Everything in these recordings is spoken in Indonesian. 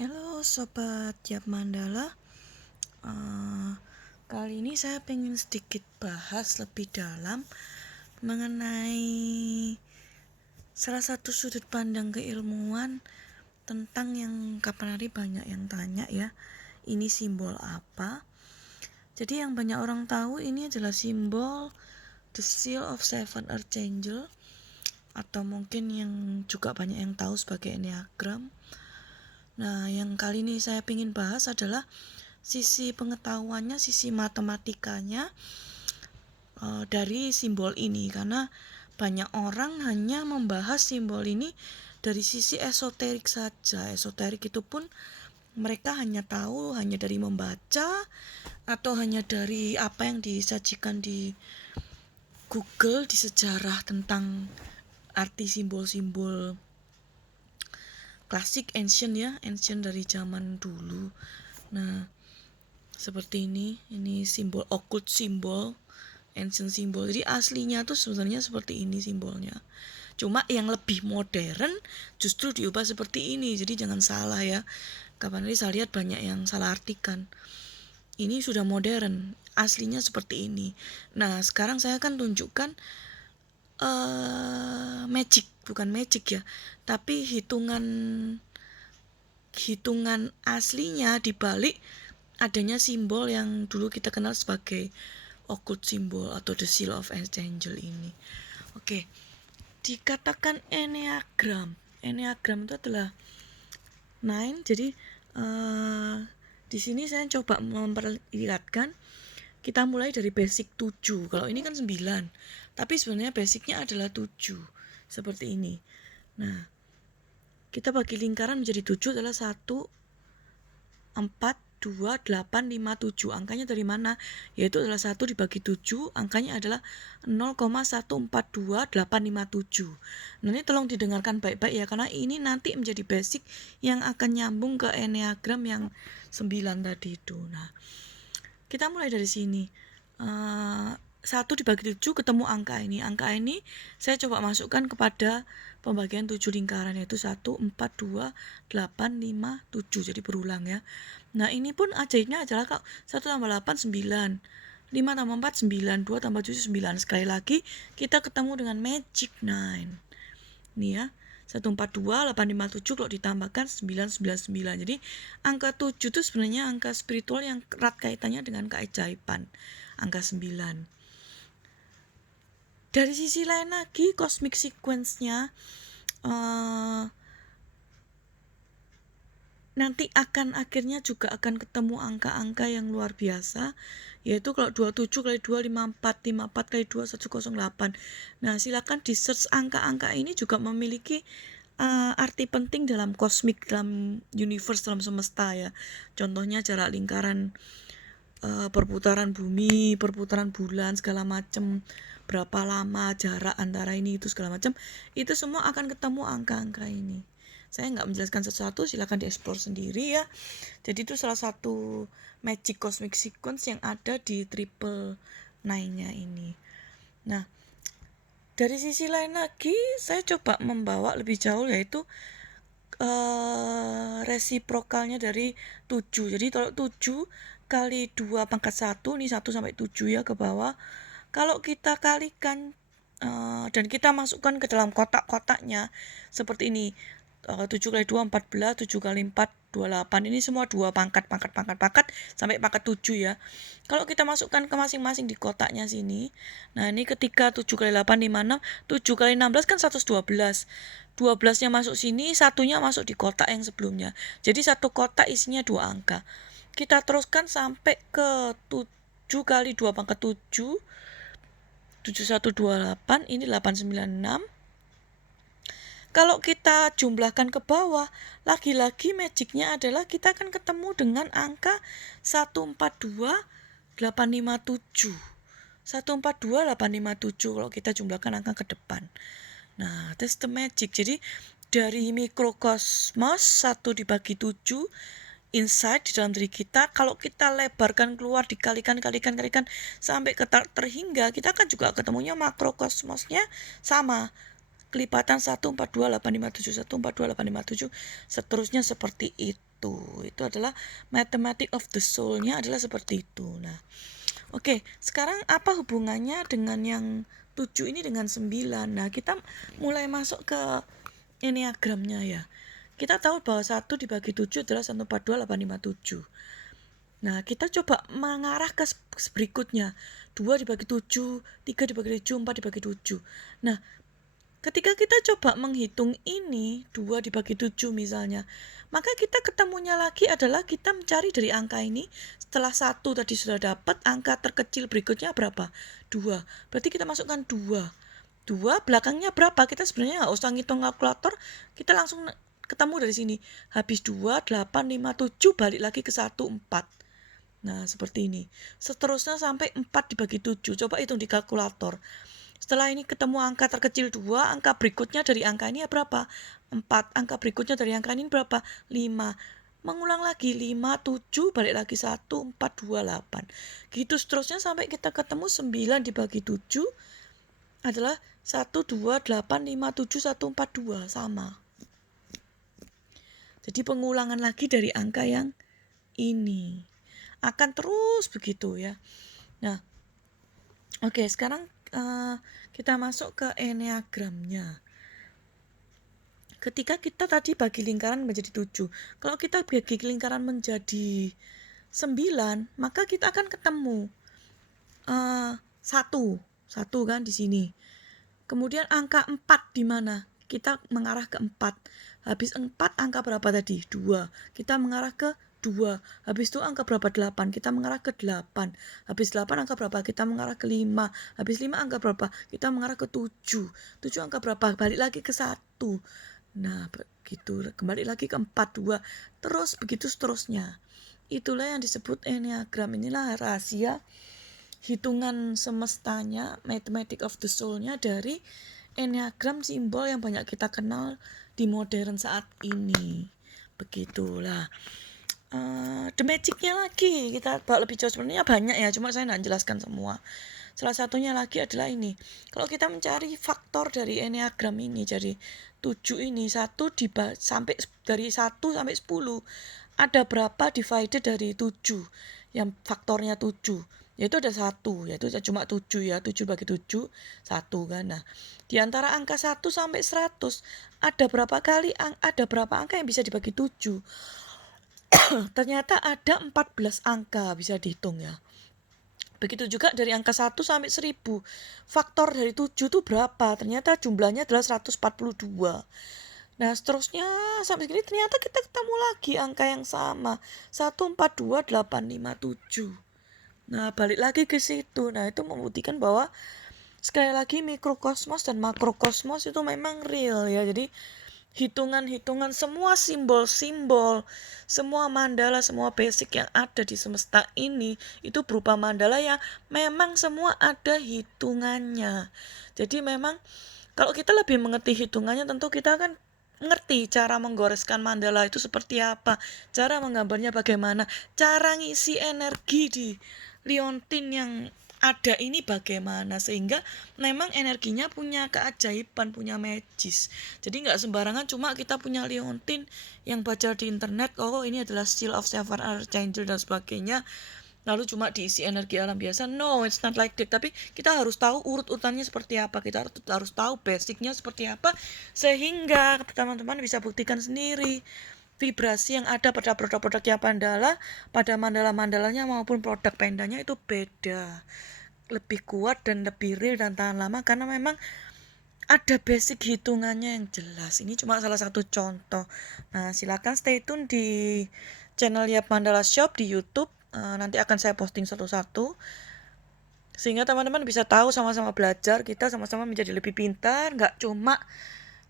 Halo Sobat Yap Mandala. Kali ini saya pengen sedikit bahas lebih dalam mengenai salah satu sudut pandang keilmuan tentang yang kapan hari banyak yang tanya ya, ini simbol apa? Jadi yang banyak orang tahu ini adalah simbol The Seal of Seven Archangel, atau mungkin yang juga banyak yang tahu sebagai Enneagram. Nah, yang kali ini saya ingin bahas adalah sisi pengetahuannya, sisi matematikanya dari simbol ini, karena banyak orang hanya membahas simbol ini dari sisi esoterik saja. Esoterik itu pun mereka hanya tahu hanya dari membaca atau hanya dari apa yang disajikan di Google di sejarah tentang arti simbol-simbol klasik, ancient ya, ancient dari zaman dulu. Nah, seperti ini simbol occult, simbol ancient simbol. Jadi aslinya tuh sebenarnya seperti ini simbolnya. Cuma yang lebih modern justru diubah seperti ini. Jadi jangan salah ya. Kapan hari saya lihat banyak yang salah artikan. Ini sudah modern, aslinya seperti ini. Nah, sekarang saya akan tunjukkan magic, bukan magic ya, tapi hitungan aslinya di balik adanya simbol yang dulu kita kenal sebagai occult symbol atau the seal of angel ini. Oke, dikatakan enneagram. Enneagram itu adalah 9. Jadi di sini saya coba memperlihatkan. Kita mulai dari basic 7. Kalau ini kan 9, tapi sebenarnya basicnya adalah 7. Seperti ini. Nah, kita bagi lingkaran menjadi 7 adalah 1, 4, 2, 8, 5, 7. Angkanya dari mana? Yaitu adalah 1 dibagi 7, angkanya adalah 0,142857. Nah, ini tolong didengarkan baik-baik ya, karena ini nanti menjadi basic yang akan nyambung ke enneagram yang 9 tadi itu. Nah, kita mulai dari sini. 1 dibagi 7 ketemu angka ini. Angka ini saya coba masukkan kepada pembagian 7 lingkaran, yaitu 1, 4, 2, 8, 5, 7. Jadi berulang ya. Nah, ini pun ajaibnya adalah 1 tambah 8, 9. 5 tambah 4, 9. 2 tambah 7, 9. Sekali lagi kita ketemu dengan magic 9. Ini ya. 142, 857 kalau ditambahkan 999. Jadi angka 7 itu sebenarnya angka spiritual yang erat kaitannya dengan keajaiban. Angka 9. Dari sisi lain lagi, cosmic sequence-nya nanti akhirnya juga akan ketemu angka-angka yang luar biasa, yaitu kalau 27 kali 2 54, 54 kali 2 108. Nah, silakan di search angka-angka ini juga memiliki arti penting dalam kosmik, dalam universe, dalam semesta ya. Contohnya jarak lingkaran, perputaran bumi, perputaran bulan, segala macam, berapa lama jarak antara ini itu segala macam, itu semua akan ketemu angka-angka ini. Saya nggak menjelaskan sesuatu, silakan dieksplor sendiri ya. Jadi itu salah satu magic cosmic sequence yang ada di triple nine-nya ini. Nah, dari sisi lain lagi, saya coba membawa lebih jauh, yaitu resiprokalnya dari 7. Jadi kalau 7 kali 2 pangkat 1, ini 1 sampai 7 ya ke bawah. Kalau kita kalikan dan kita masukkan ke dalam kotak-kotaknya seperti ini. 7 kali 2 14, 7 kali 4 28. Ini semua 2 pangkat sampai pangkat 7 ya. Kalau kita masukkan ke masing-masing di kotaknya sini. Nah, ini ketika 7 kali 8 56, 7 kali 16 kan 112. 12-nya masuk sini, satunya masuk di kotak yang sebelumnya. Jadi satu kotak isinya 2 angka. Kita teruskan sampai ke 7 kali 2 pangkat 7. 7128, ini 896. Kalau kita jumlahkan ke bawah, lagi-lagi magicnya adalah kita akan ketemu dengan angka 142857. 142857 kalau kita jumlahkan angka ke depan. Nah, that's the magic. Jadi dari mikrokosmos 1 dibagi 7 insight di dalam diri kita, kalau kita lebarkan keluar, dikalikan sampai ke terhingga, kita kan juga ketemunya makrokosmosnya sama. kelipatan 142,857, 142,857, seterusnya seperti itu. Itu adalah mathematics of the soul-nya adalah seperti itu. Nah, oke, sekarang apa hubungannya dengan yang 7 ini dengan 9? Nah, kita mulai masuk ke enneagramnya ya. Kita tahu bahwa 1 dibagi 7 adalah 142,857. Nah, kita coba mengarah ke berikutnya. 2 dibagi 7, 3 dibagi 7, 4 dibagi 7. Nah, ketika kita coba menghitung ini, 2 dibagi 7 misalnya, maka kita ketemunya lagi adalah kita mencari dari angka ini. Setelah 1 tadi sudah dapat, angka terkecil berikutnya berapa? 2. Berarti kita masukkan 2. 2 belakangnya berapa? Kita sebenarnya nggak usah ngitung kalkulator, kita langsung ketemu dari sini. Habis 2, 8, 5, 7, balik lagi ke 1, 4. Nah, seperti ini. Seterusnya sampai 4 dibagi 7. Coba hitung di kalkulator. Setelah ini ketemu angka terkecil 2, angka berikutnya dari angka ini berapa? 4. Angka berikutnya dari angka ini berapa? 5. Mengulang lagi, 5, 7, balik lagi 1, 4, 2, 8. Gitu seterusnya sampai kita ketemu 9 dibagi 7 adalah 1, 2, 8, 5, 7, 1, 4, 2. Sama. Jadi pengulangan lagi dari angka yang ini. Akan terus begitu ya. Nah, oke, sekarang kita masuk ke enneagramnya. Ketika kita tadi bagi lingkaran menjadi 7, kalau kita bagi lingkaran menjadi 9, maka kita akan ketemu 1 kan di sini. Kemudian angka 4 di mana? Kita mengarah ke 4. Habis 4 angka berapa tadi? 2. Kita mengarah ke 2. Habis itu angka berapa? 8. Kita mengarah ke 8. Habis 8 angka berapa? Kita mengarah ke 5. Habis 5 angka berapa? Kita mengarah ke 7. 7 angka berapa? Balik lagi ke 1. Nah, begitu. Kembali lagi ke 4, 2. Terus begitu seterusnya. Itulah yang disebut enneagram. Inilah rahasia hitungan semestanya, mathematics of the soul-nya dari enneagram, simbol yang banyak kita kenal di modern saat ini. Begitulah. The magic-nya lagi kita lebih jauh, sebenarnya banyak ya, cuma saya tidak jelaskan semua. Salah satunya lagi adalah ini. Kalau kita mencari faktor dari enneagram ini, dari 7 ini, 1 sampai dari 1 sampai 10, ada berapa divided dari 7 yang faktornya 7? Yaitu ada 1, yaitu cuma 7 ya, 7 bagi 7, 1 kan. Nah, di antara angka 1 sampai 100, ada berapa angka yang bisa dibagi 7? Ternyata ada 14 angka bisa dihitung ya. Begitu juga dari angka 1 sampai 1000. Faktor dari 7 itu berapa? Ternyata jumlahnya adalah 142. Nah, seterusnya sampai segini ternyata kita ketemu lagi angka yang sama. 142,857. Nah, balik lagi ke situ. Nah, itu membuktikan bahwa sekali lagi mikrokosmos dan makrokosmos itu memang real ya. Jadi hitungan-hitungan semua simbol-simbol, semua mandala, semua basic yang ada di semesta ini itu berupa mandala yang memang semua ada hitungannya. Jadi memang kalau kita lebih mengerti hitungannya, tentu kita akan ngerti cara menggoreskan mandala itu seperti apa, cara menggambarnya bagaimana, cara ngisi energi di liontin yang ada ini bagaimana, sehingga memang energinya punya keajaiban, punya magis. Jadi nggak sembarangan cuma kita punya liontin yang baca di internet, oh ini adalah Seal of Seven Archangel dan sebagainya, lalu cuma diisi energi alam biasa. No, it's not like that. Tapi kita harus tahu urut-urutannya seperti apa, kita harus tahu basicnya seperti apa, sehingga teman-teman bisa buktikan sendiri vibrasi yang ada pada produk-produknya Pandala, pada mandala-mandalanya maupun produk pendanya itu beda, lebih kuat dan lebih real dan tahan lama, karena memang ada basic hitungannya yang jelas. Ini cuma salah satu contoh. Nah, silakan stay tune di channel Yap Mandala Shop di YouTube. Nanti akan saya posting satu-satu, sehingga teman-teman bisa tahu, sama-sama belajar, kita sama-sama menjadi lebih pintar, nggak cuma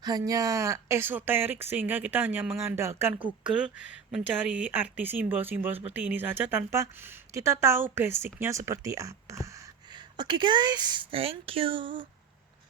hanya esoterik sehingga kita hanya mengandalkan Google mencari arti simbol-simbol seperti ini saja tanpa kita tahu basicnya seperti apa. Oke guys, thank you.